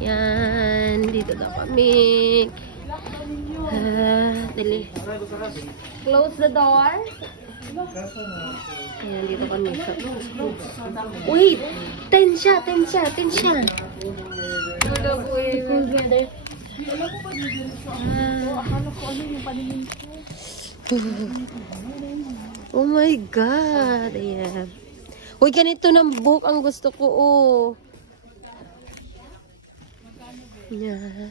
Yan, dito na kami. Dali. Close the door. Ayan, dito kami. Wait! 10 siya. Oh my God. Ayan. Uy, ganito ng book ang gusto ko, oh. Yeah.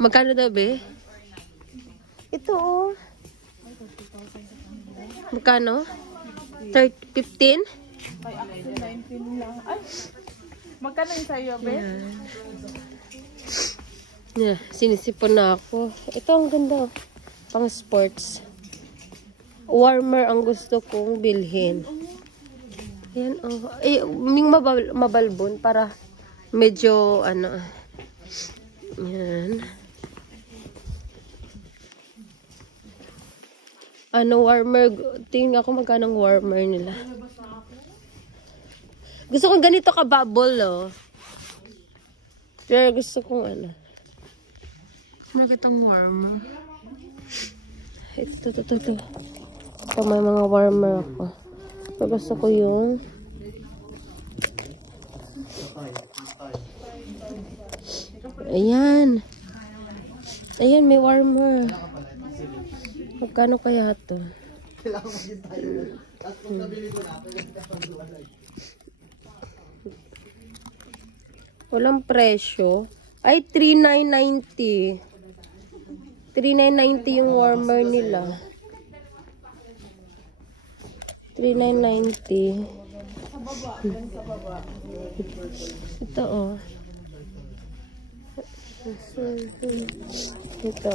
Magkano daw, be? Ito, oh. Magkano? 15? Ay, actually, 19 lang. Ay, magkano yung sa'yo, be? Yeah, sinisipon na ako. Ito, ang ganda. Pang sports. Warmer ang gusto kong bilhin. Yan, oh. Eh, may mabalbon para medyo, ano. Yan. Ano, warmer. Tingin ako magkano warmer nila. Gusto kong ganito ka-bubble, oh. Pero gusto kong, ano. Magitang warmer. Ito. Ito, may mga warmer ako. Pero gusto ko yung ayan, may warmer. Magkano kaya ito? Walang presyo. Ay, 3,990. 3,990 yung warmer nila. 3,990. Ito, oh. Ito.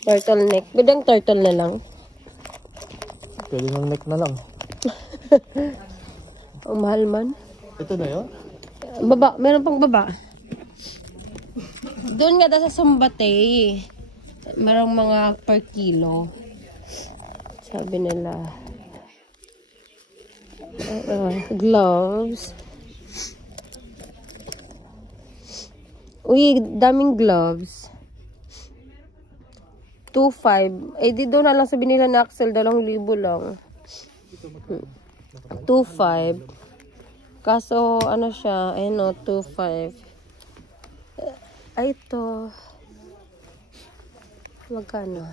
Turtleneck. Bidang turtle na lang. Pwede ng neck na lang. Ang mahal man. Ito na yun? Baba. Meron pang baba. Doon nga sa Sambate. Merong mga per kilo. Sabi nila. Gloves. Uy, daming gloves. 2,500. Eh, di doon na lang sabi nila na Axel, 2,000 lang. 2,500. Kaso, ano siya, ayun o, 2,500. Ay, ito. Magkano?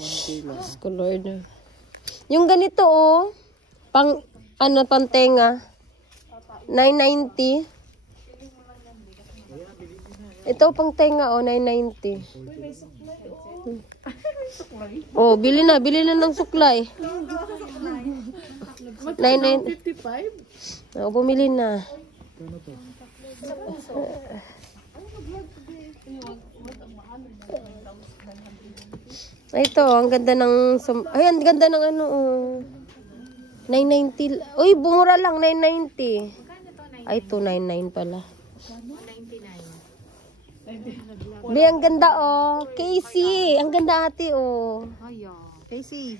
1K lang. Diyos ko, Lord. Yung ganito, oh. Pang, ano, pantenga. 990. Ito, pang tenga, oh, 990. Oh, bili na ng suklay. 990. Oh, bumili na. Ito, ang ganda ng ay, ang ganda ng ano, oh. 990. Uy, bumura lang, 990. Ay, 299 pala. 99. Bi, ang ganda, oh. Casey, ang ganda ate, oh. Casey.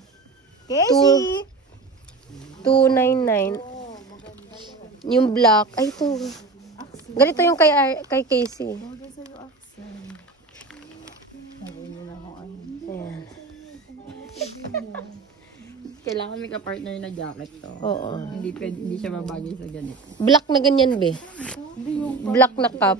299. Yung black. Ay, ito. Ganito yung kay Casey. Ayan. Kailangan may ka-partner na jacket to. Oo. Hindi siya babagay sa ganito. Black na ganyan, be. Black na cup.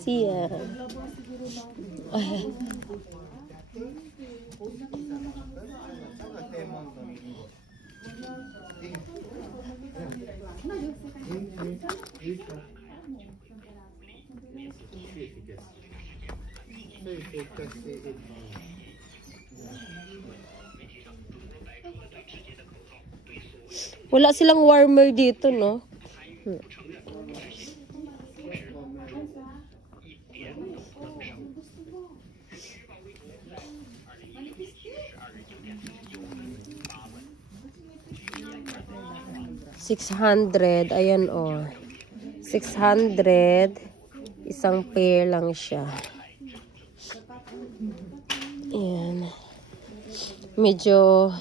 Siya. Ay. Wala silang warmer dito, no? 600. Ayan, oh. 600. Isang pair lang siya. Ayan. Medyo,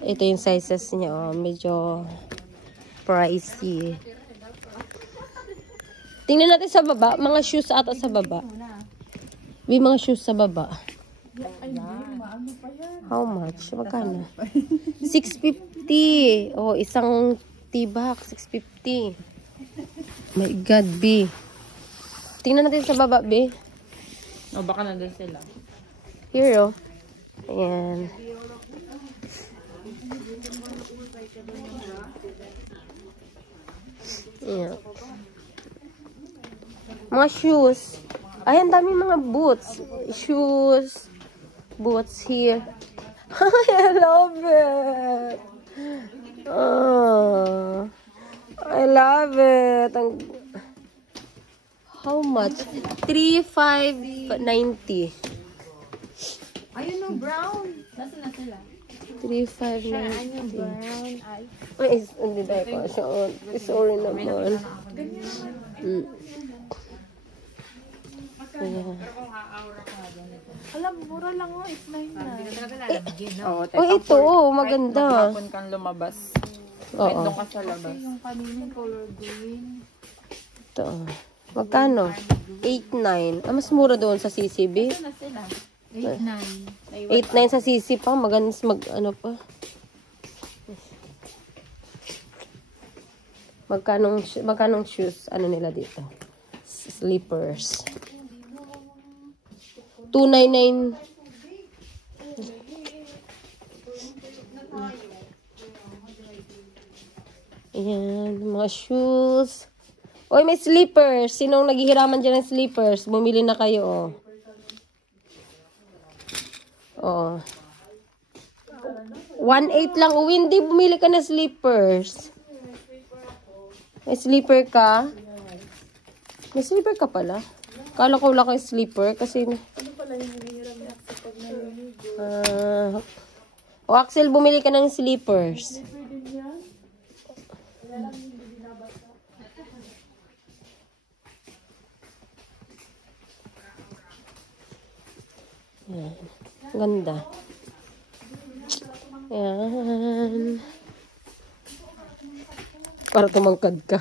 ito yung sizes niya, oh. Medyo pricey. Tingnan natin sa baba. Mga shoes ata sa baba. May mga shoes sa baba. How much? Magkano? 650. Oh, isang tibak. 650. My God, B. Tingnan natin sa baba, B. O, baka nandun sila. Here, oh. Ayan. Ayan. Mga shoes. Ay, ang dami mga boots. Shoes. Boots here. I love it. Oh, I love it. How much? 3,590. Ayun no, brown. Nasaan na sila? 3,590. Brown. Ay. Ay, hindi tayo ko siya. Sorry naman. Ayan. Alam, mura lang oh. It's 99. Oh, ito. Oh, maganda. Kahit kang lumabas. Oo. Kahit doon ka sa labas. Yung kaninang color green. Ito. Magkano? 8,900. Ah, mas mura doon sa CCB. Ito na sila. 8,900. 8,900 sa CC pa. Maganda ano pa. Magkanong shoes? Ano nila dito? Slippers. 299. Ayan, mga shoes. Oy, may slippers. Sinong naghihiraman dyan ng slippers? Bumili na kayo, oh. Oh. 1,800 lang. Oh, hindi, bumili ka na slippers. May slipper ka? May slipper ka pala? Kala ko wala kang slipper kasi... O Axel, bumili ka ng slippers. Yan. Ganda. Yan. Para tumangkad ka.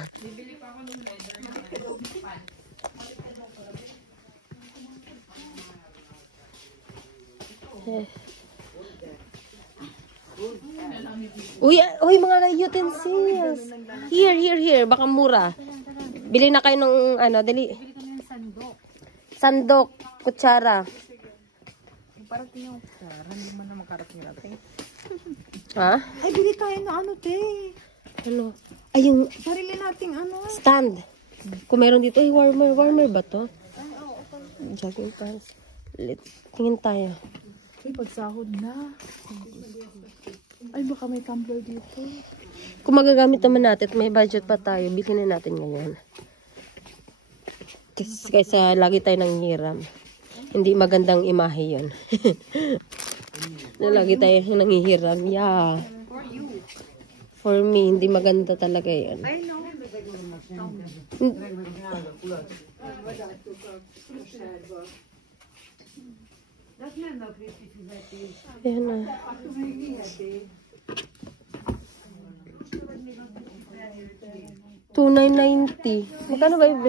Uy, mga utensils. Here. Baka mura. Bili na kayo ng ano, dali. Sandok, kutsara. Parating yung kutsara. Hindi man na makarating-rating. Ha? Ay, bili tayo na ano, te. Ano? Ay, yung Sarili nating ano. stand. Kung meron dito, ay warmer ba to? Jogging pants. Tingin tayo. Ay, pagsahod na. Ay, baka may tumbler dito. Kung magagamit naman natin at may budget pa tayo, bilhin na natin ngayon. Kaysa lagi tayo nang hiram. Hindi magandang imahe yun. Na lagi tayo nanghihiram. Yeah. For me, hindi maganda talaga yun. Ayan na. $2,990. Magkano ba yun?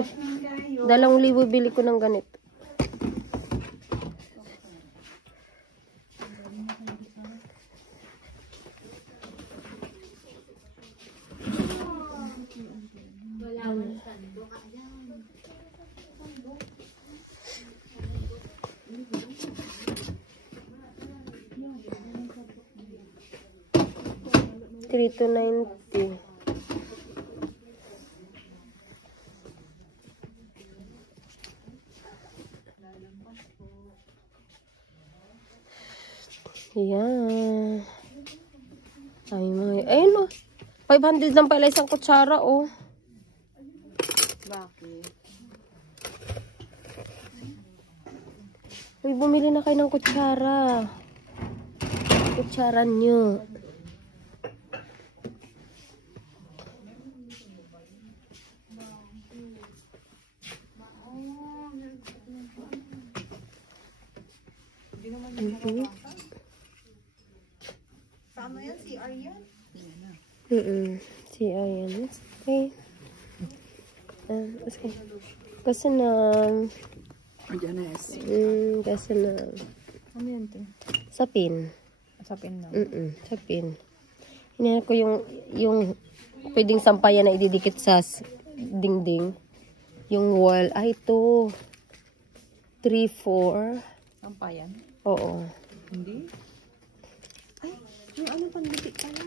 2,000 bili ko ng ganito. $3,290. Yan. Ay, may. Ayun, oh. 500 lang pala isang kutsara, oh. Bakit? Uy, bumili na kayo ng kutsara. Kutsara nyo. Ano yan? CR yan? Si Ayan. Okay. Okay. Kasi na... kasi na... Ano yan, te? Sapin. Sapin na. Sapin. Hinahanap ko yung pwedeng sampayan na ididikit sa dingding. Yung wall. Ay, ito. 3, 4. Sampayan? Oo. Hindi. Ay, yung ano pandikit pala.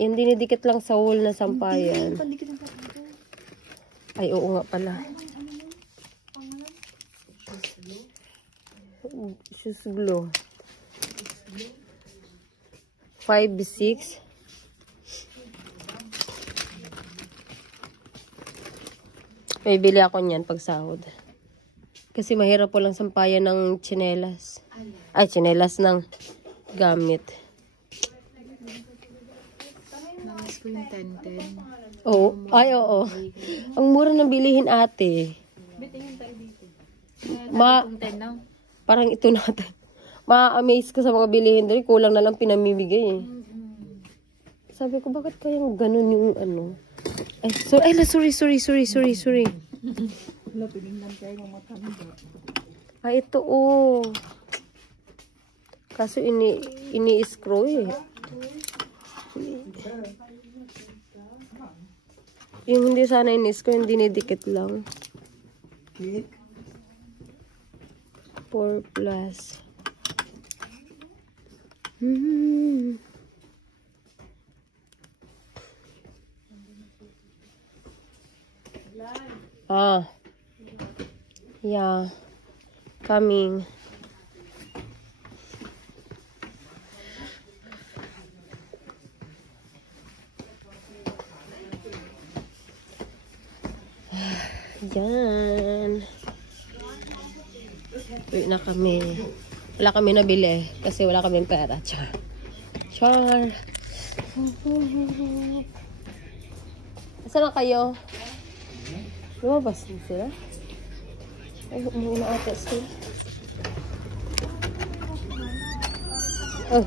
Yung dinidikit lang sa wall na sampayan. Pandikit ng papato. Ay, oo nga pala. Shoes glue. 5, 6. May bili ako niyan pag sahod. Kasi mahirap po lang sampayan ng tsinelas. Ay, tsinelas ng gamit. Namiss ko yung 10-10. Oo. Ay, oo. Ang mura ng bilihin, ate. Bitingin tayo dito. Kung 10 na. Parang ito natin. Ma-amaze ka sa mga bilihin doon. Kulang na lang pinamimigay eh. Sabi ko, bakit kayang ganun yung ano? Ay, sorry. Ay, ito oh. Kaso ini-screw eh. Yung hindi sana ini-screw, yung dinidikit lang. 4 plus. Yeah. Coming. Yan. Uwi na kami. Wala kami nabili kasi wala kaming pera. Char. Saan na kayo? Lumabas na sila? Ay, umuwi na ata sila. Oh.